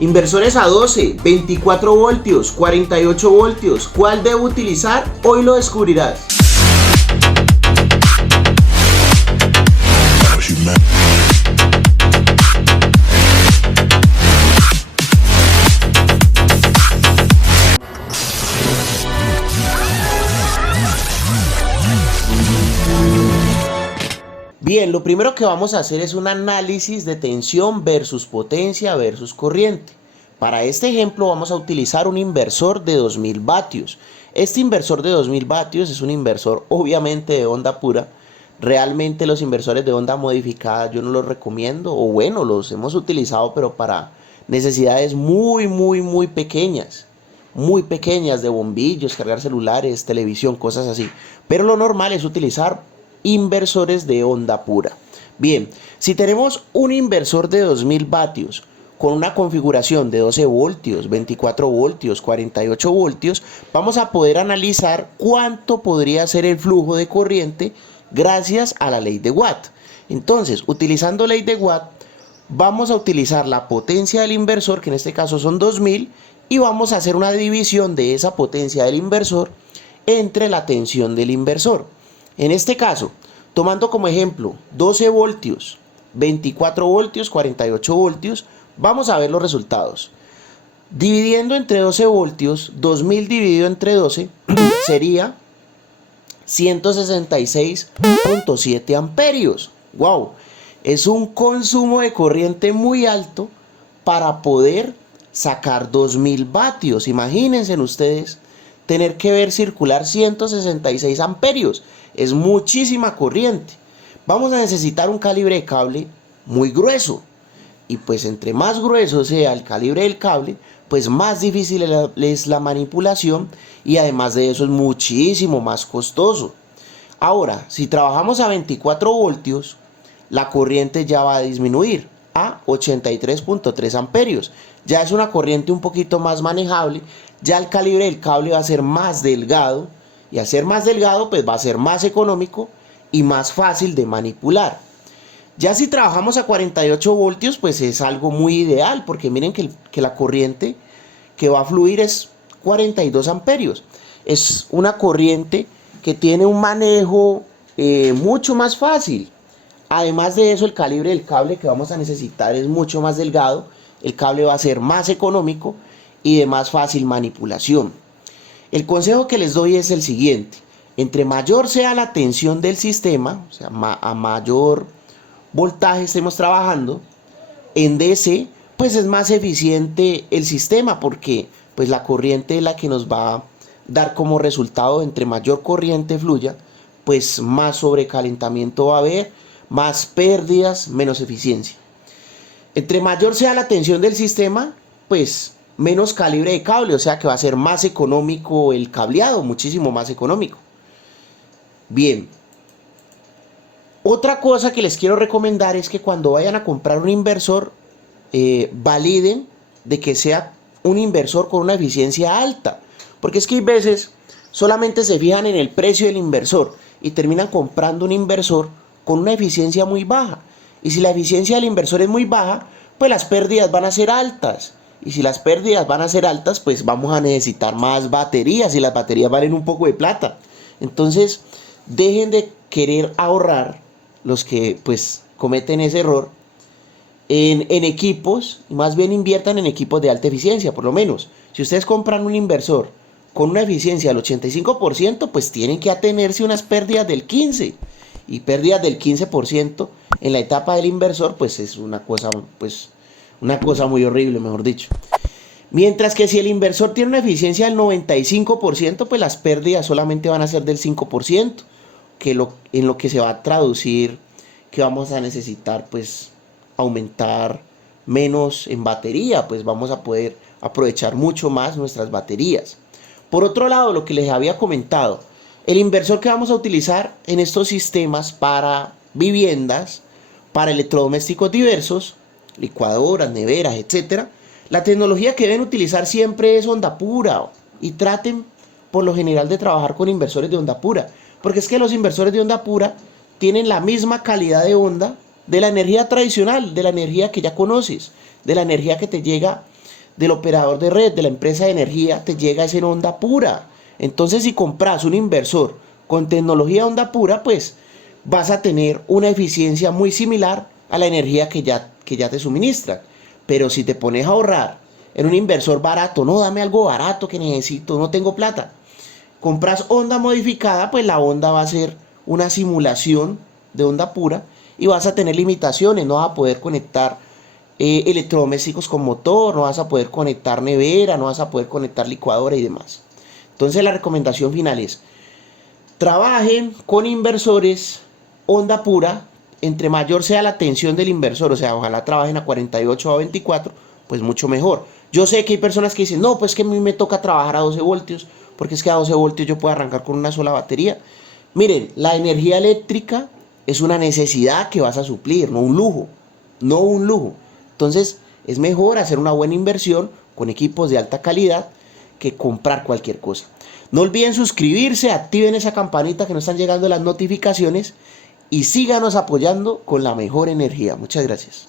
Inversores a 12, 24 voltios, 48 voltios. ¿Cuál debo utilizar? Hoy lo descubrirás. Bien, lo primero que vamos a hacer es un análisis de tensión versus potencia versus corriente. Para este ejemplo vamos a utilizar un inversor de 2000 vatios. Este inversor de 2000 vatios es un inversor obviamente de onda pura. Realmente los inversores de onda modificada yo no los recomiendo, o bueno, los hemos utilizado pero para necesidades muy pequeñas. Muy pequeñas, de bombillos, cargar celulares, televisión, cosas así. Pero lo normal es utilizar inversores de onda pura. Bien, si tenemos un inversor de 2000 vatios con una configuración de 12 voltios, 24 voltios, 48 voltios, vamos a poder analizar cuánto podría ser el flujo de corriente gracias a la ley de Watt. Entonces, utilizando ley de Watt, vamos a utilizar la potencia del inversor, que en este caso son 2000, y vamos a hacer una división de esa potencia del inversor entre la tensión del inversor. En este caso, tomando como ejemplo 12 voltios, 24 voltios, 48 voltios, vamos a ver los resultados. Dividiendo entre 12 voltios, 2000 dividido entre 12 sería 166.7 amperios. ¡Wow! Es un consumo de corriente muy alto para poder sacar 2000 vatios. Imagínense ustedes tener que ver circular 166 amperios. Es muchísima corriente. Vamos a necesitar un calibre de cable muy grueso. Y pues entre más grueso sea el calibre del cable, pues más difícil es la manipulación y además de eso es muchísimo más costoso. Ahora, si trabajamos a 24 voltios, la corriente ya va a disminuir a 83.3 amperios. Ya es una corriente un poquito más manejable, ya el calibre del cable va a ser más delgado y al ser más delgado pues va a ser más económico y más fácil de manipular. Ya si trabajamos a 48 voltios pues es algo muy ideal porque miren que la corriente que va a fluir es 42 amperios. Es una corriente que tiene un manejo mucho más fácil. Además de eso, el calibre del cable que vamos a necesitar es mucho más delgado, el cable va a ser más económico y de más fácil manipulación. El consejo que les doy es el siguiente: entre mayor sea la tensión del sistema, o sea, a mayor voltaje estemos trabajando en DC, pues es más eficiente el sistema porque pues la corriente es la que nos va a dar como resultado, entre mayor corriente fluya, pues más sobrecalentamiento va a haber, más pérdidas, menos eficiencia. Entre mayor sea la tensión del sistema, pues menos calibre de cable, o sea que va a ser más económico el cableado, muchísimo más económico. Bien, otra cosa que les quiero recomendar es que cuando vayan a comprar un inversor, validen de que sea un inversor con una eficiencia alta, porque es que hay veces solamente se fijan en el precio del inversor y terminan comprando un inversor con una eficiencia muy baja. Y si la eficiencia del inversor es muy baja, pues las pérdidas van a ser altas. Y si las pérdidas van a ser altas, pues vamos a necesitar más baterías y las baterías valen un poco de plata. Entonces, dejen de querer ahorrar, los que pues cometen ese error, en equipos, y más bien inviertan en equipos de alta eficiencia. Por lo menos, si ustedes compran un inversor con una eficiencia del 85%, pues tienen que atenerse a unas pérdidas del 15%. Y pérdidas del 15% en la etapa del inversor, pues es una cosa muy horrible, mejor dicho. Mientras que si el inversor tiene una eficiencia del 95%, pues las pérdidas solamente van a ser del 5%, en lo que se va a traducir que vamos a necesitar pues aumentar menos en batería, pues vamos a poder aprovechar mucho más nuestras baterías. Por otro lado, lo que les había comentado, el inversor que vamos a utilizar en estos sistemas para viviendas, para electrodomésticos diversos, licuadoras, neveras, etc., la tecnología que deben utilizar siempre es onda pura, y traten por lo general de trabajar con inversores de onda pura, porque es que los inversores de onda pura tienen la misma calidad de onda de la energía tradicional, de la energía que ya conoces, de la energía que te llega del operador de red, de la empresa de energía, te llega es en onda pura. Entonces, si compras un inversor con tecnología onda pura, pues vas a tener una eficiencia muy similar a la energía que ya te suministran. Pero si te pones a ahorrar en un inversor barato, no, dame algo barato que necesito, no tengo plata. Compras onda modificada, pues la onda va a ser una simulación de onda pura y vas a tener limitaciones, no vas a poder conectar electrodomésticos con motor, no vas a poder conectar nevera, no vas a poder conectar licuadora y demás. Entonces la recomendación final es, trabajen con inversores onda pura, entre mayor sea la tensión del inversor, o sea, ojalá trabajen a 48 o a 24, pues mucho mejor. Yo sé que hay personas que dicen, no, pues que a mí me toca trabajar a 12 voltios, porque es que a 12 voltios yo puedo arrancar con una sola batería. Miren, la energía eléctrica es una necesidad que vas a suplir, no un lujo, no un lujo. Entonces, es mejor hacer una buena inversión con equipos de alta calidad que comprar cualquier cosa. No olviden suscribirse, activen esa campanita que nos están llegando las notificaciones y síganos apoyando con la mejor energía. Muchas gracias.